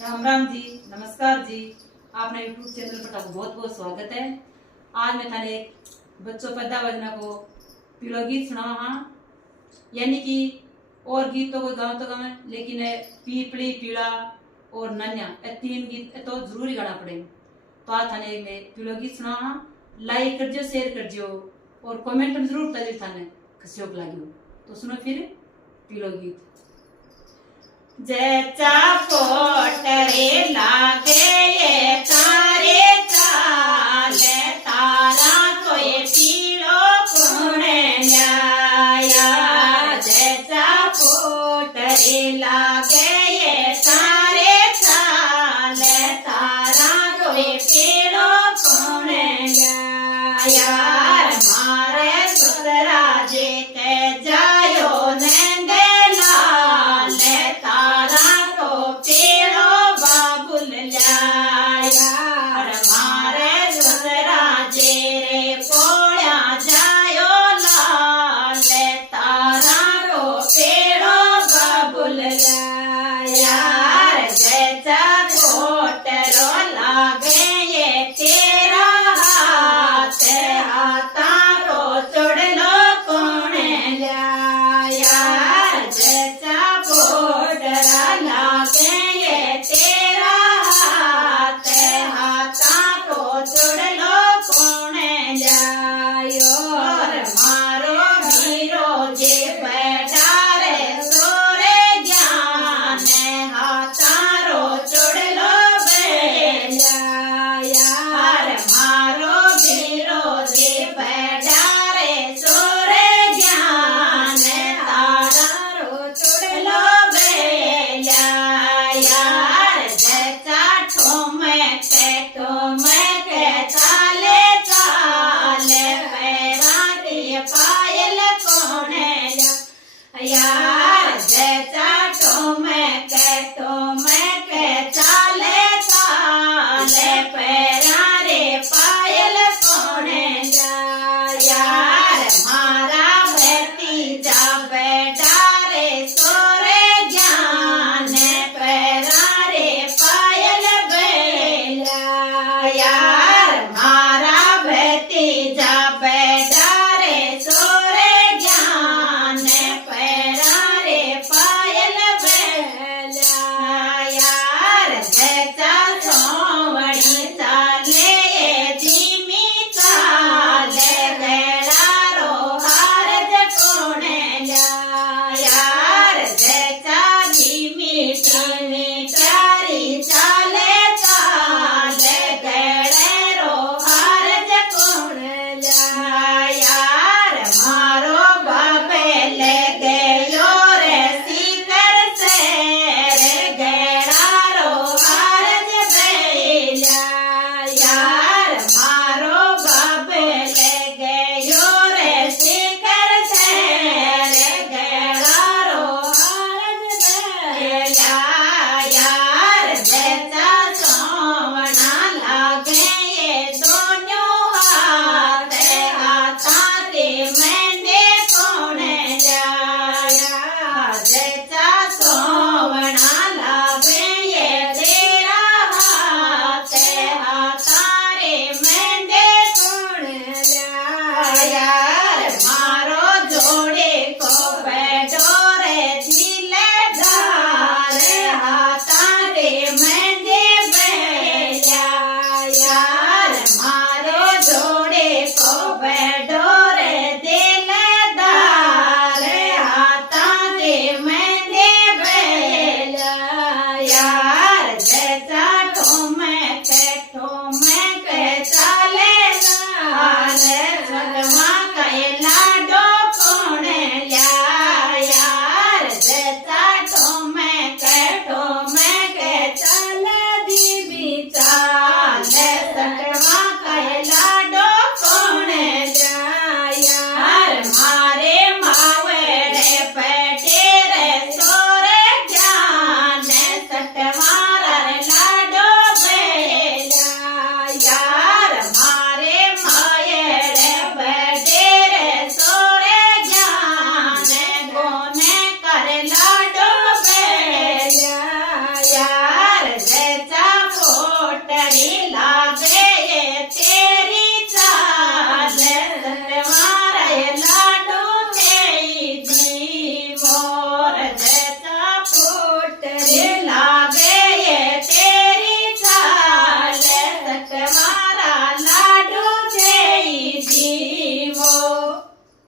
राम राम जी, नमस्कार जी। आपने YouTube channel पर आपको बहुत बहुत स्वागत है। आज मैं थाने एक बच्चों पद्दा बजना को पीलो गीत सुनावा हाँ, यानी कि और गीत तो कोई गाँव तो गाँव है, लेकिन पीपली पीड़ा और नन्या ये तीन गीत तो जरूर ही गाना पड़े। तो आज थाने में पीलो गीत सुनावा हाँ, लाइक कर जो, शेयर कर जो और कमेंट में जरूर बताइए थाने कस्योक लागियो। तो सुनो फिर पीलो गीत। जैचा पोटरे लागे ये तारे चाले तारा कोई पीड़ो पुणे न्याया। जैचा पोटरे लागे ये तारे चाले तारा कोई पीड़ो पुणे न्याया। मारे सुतरा जे के जायो नंदे पटरी लाग